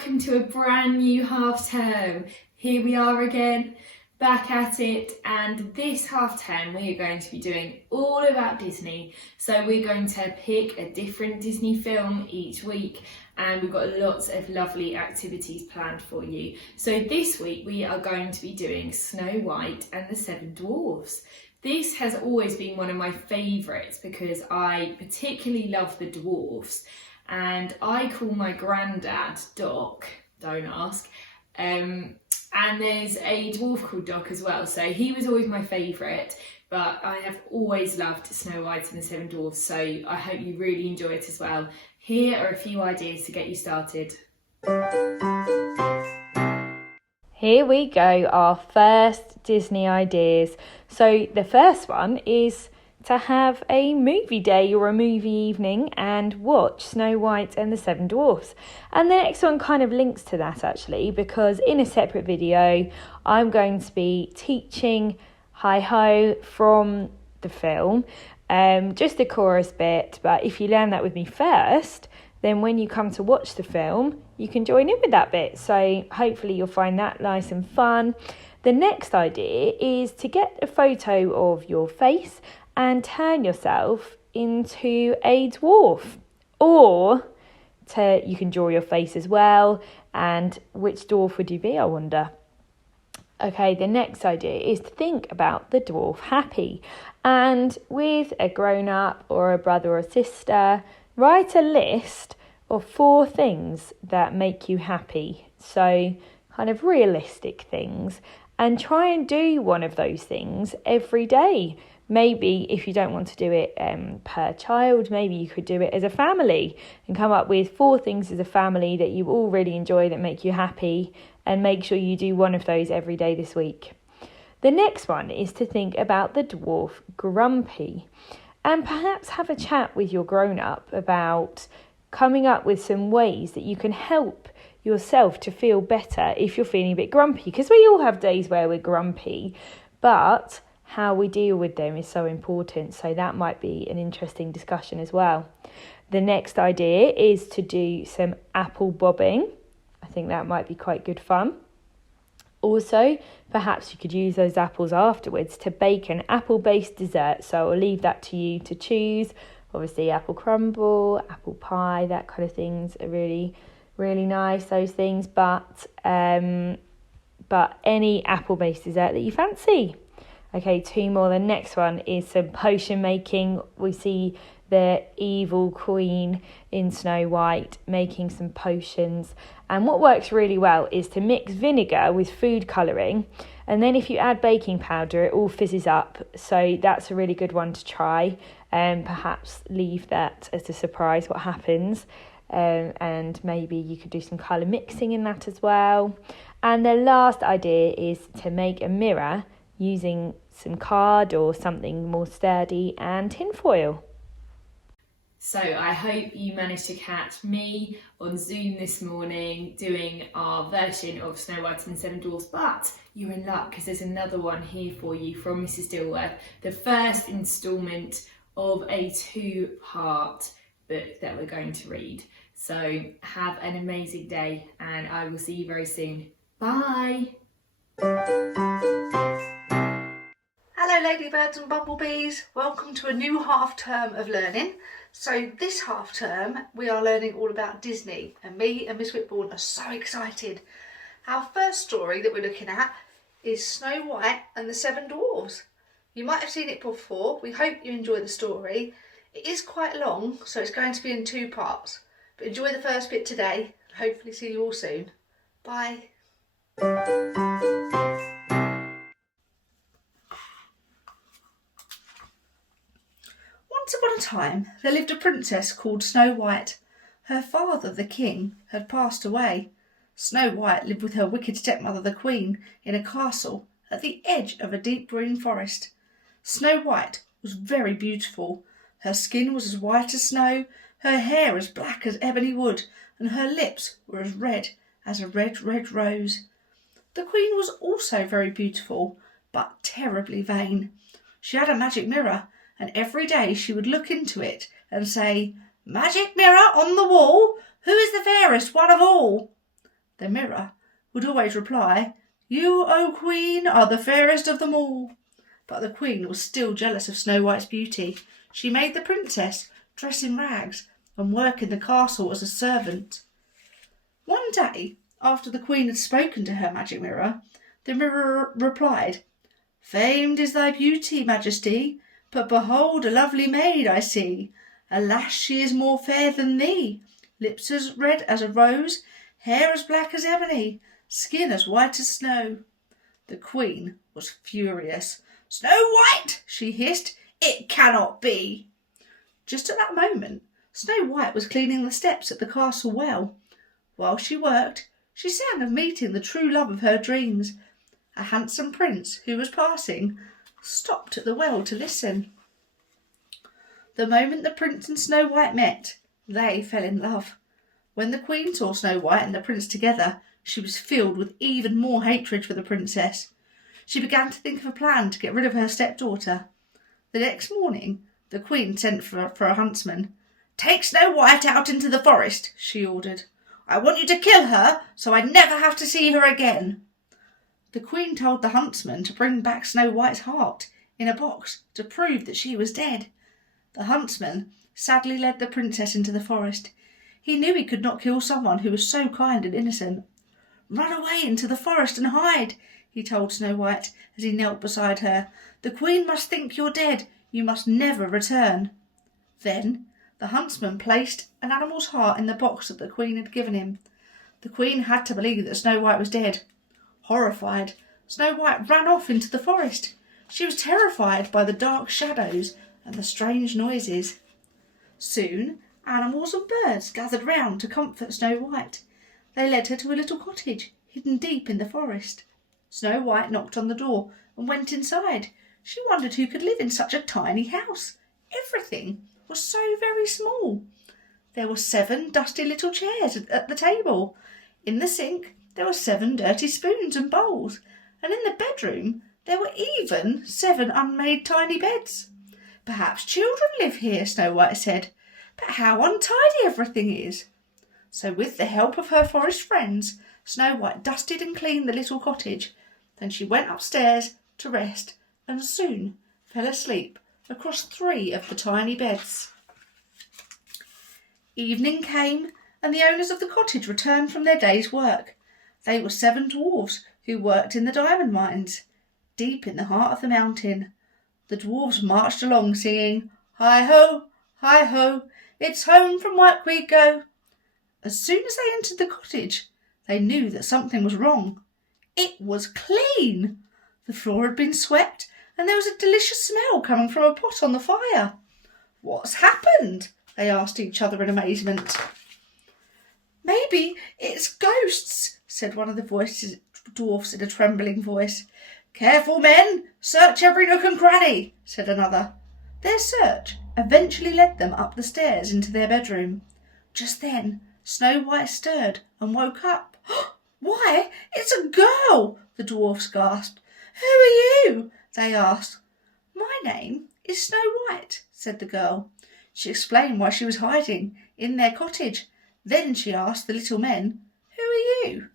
welcome to a brand new half term. Here we are again, back at it, and this half term we are going to be doing all about Disney. So we're going to pick a different Disney film each week, and we've got lots of lovely activities planned for you. So this week we are going to be doing Snow White and the Seven Dwarfs. This has always been one of my favourites because I particularly love the dwarfs. And I call my granddad Doc, don't ask. And there's a dwarf called Doc as well. So he was always my favourite, but I have always loved Snow White and the Seven Dwarfs. So I hope you really enjoy it as well. Here are a few ideas to get you started. Here we go, our first Disney ideas. So the first one is to have a movie day or a movie evening and watch Snow White and the Seven Dwarfs. And the next one kind of links to that actually, because in a separate video I'm going to be teaching hi-ho from the film, just the chorus bit, but if you learn that with me first, then when you come to watch the film you can join in with that bit, so hopefully you'll find that nice and fun. The next idea is to get a photo of your face and turn yourself into a dwarf, or you can draw your face as well. And which dwarf would you be, I wonder? Okay, the next idea is to think about the dwarf happy, and with a grown-up or a brother or sister, write a list of 4 things that make you happy, so kind of realistic things, and try and do one of those things every day. Maybe if you don't want to do it per child, maybe you could do it as a family and come up with 4 things as a family that you all really enjoy that make you happy, and make sure you do one of those every day this week. The next one is to think about the dwarf Grumpy, and perhaps have a chat with your grown-up about coming up with some ways that you can help yourself to feel better if you're feeling a bit grumpy, because we all have days where we're grumpy, but how we deal with them is so important, so that might be an interesting discussion as well. The next idea is to do some apple bobbing. I think that might be quite good fun. Also, perhaps you could use those apples afterwards to bake an apple-based dessert, so I'll leave that to you to choose. Obviously, apple crumble, apple pie, that kind of things are really, really nice, those things, but any apple-based dessert that you fancy. Okay, 2 more. The next one is some potion making. We see the evil queen in Snow White making some potions. And what works really well is to mix vinegar with food colouring. And then if you add baking powder, it all fizzes up. So that's a really good one to try. And perhaps leave that as a surprise what happens. And maybe you could do some colour mixing in that as well. And the last idea is to make a mirror using some card or something more sturdy and tinfoil. So I hope you managed to catch me on Zoom this morning doing our version of Snow White and the Seven Dwarfs, but you're in luck because there's another one here for you from Mrs. Dilworth, the first instalment of a 2-part book that we're going to read. So have an amazing day and I will see you very soon. Bye! Hello ladybirds and bumblebees, welcome to a new half term of learning. So this half term we are learning all about Disney, and me and Miss Whitbourne are so excited. Our first story that we're looking at is Snow White and the Seven Dwarfs. You might have seen it before. We hope you enjoy the story. It is quite long, so it's going to be in 2 parts, but enjoy the first bit today and hopefully see you all soon. Bye. Once upon a time there lived a princess called Snow White. Her father, the king, had passed away. Snow White lived with her wicked stepmother, the queen, in a castle at the edge of a deep green forest. Snow White was very beautiful. Her skin was as white as snow, her hair as black as ebony wood, and her lips were as red as a red, red rose. The queen was also very beautiful, but terribly vain. She had a magic mirror, and every day she would look into it and say, "Magic mirror on the wall, who is the fairest one of all?" The mirror would always reply, "You, O Queen, are the fairest of them all." But the Queen was still jealous of Snow White's beauty. She made the princess dress in rags and work in the castle as a servant. One day, after the Queen had spoken to her magic mirror, the mirror replied, "Famed is thy beauty, Majesty, but behold a lovely maid I see. Alas, she is more fair than thee, lips as red as a rose, hair as black as ebony, skin as white as snow." The Queen was furious. "Snow White," she hissed, "it cannot be." Just at that moment, Snow White was cleaning the steps at the castle well. While she worked, she sang of meeting the true love of her dreams. A handsome prince who was passing stopped at the well to listen. The moment the prince and Snow White met, they fell in love. When the Queen saw Snow White and the prince together, she was filled with even more hatred for the princess. She began to think of a plan to get rid of her stepdaughter. The next morning, the Queen sent for a huntsman. "Take Snow White out into the forest," she ordered. "I want you to kill her so I never have to see her again." The Queen told the huntsman to bring back Snow White's heart in a box to prove that she was dead. The huntsman sadly led the princess into the forest. He knew he could not kill someone who was so kind and innocent. "Run away into the forest and hide," he told Snow White as he knelt beside her. "The Queen must think you're dead. You must never return." Then the huntsman placed an animal's heart in the box that the Queen had given him. The Queen had to believe that Snow White was dead. Horrified, Snow White ran off into the forest. She was terrified by the dark shadows and the strange noises. Soon animals and birds gathered round to comfort Snow White. They led her to a little cottage hidden deep in the forest. Snow White knocked on the door and went inside. She wondered who could live in such a tiny house. Everything was so very small. There were 7 dusty little chairs at the table. In the sink there were 7 dirty spoons and bowls, and in the bedroom there were even 7 unmade tiny beds. "Perhaps children live here," Snow White said, "but how untidy everything is." So with the help of her forest friends, Snow White dusted and cleaned the little cottage. Then she went upstairs to rest and soon fell asleep across 3 of the tiny beds. Evening came and the owners of the cottage returned from their day's work. They were 7 dwarves who worked in the diamond mines, deep in the heart of the mountain. The dwarves marched along singing, "Hi-ho, hi-ho, it's home from work we go." As soon as they entered the cottage, they knew that something was wrong. It was clean. The floor had been swept and there was a delicious smell coming from a pot on the fire. "What's happened?" they asked each other in amazement. "Maybe it's ghosts," said one of the dwarfs in a trembling voice. "Careful, men, search every nook and cranny," said another. Their search eventually led them up the stairs into their bedroom. Just then Snow White stirred and woke up. "Why, it's a girl!" the dwarfs gasped. "Who are you?" they asked. "My name is Snow White," said the girl. She explained why she was hiding in their cottage. Then she asked the little men, "Who are you?"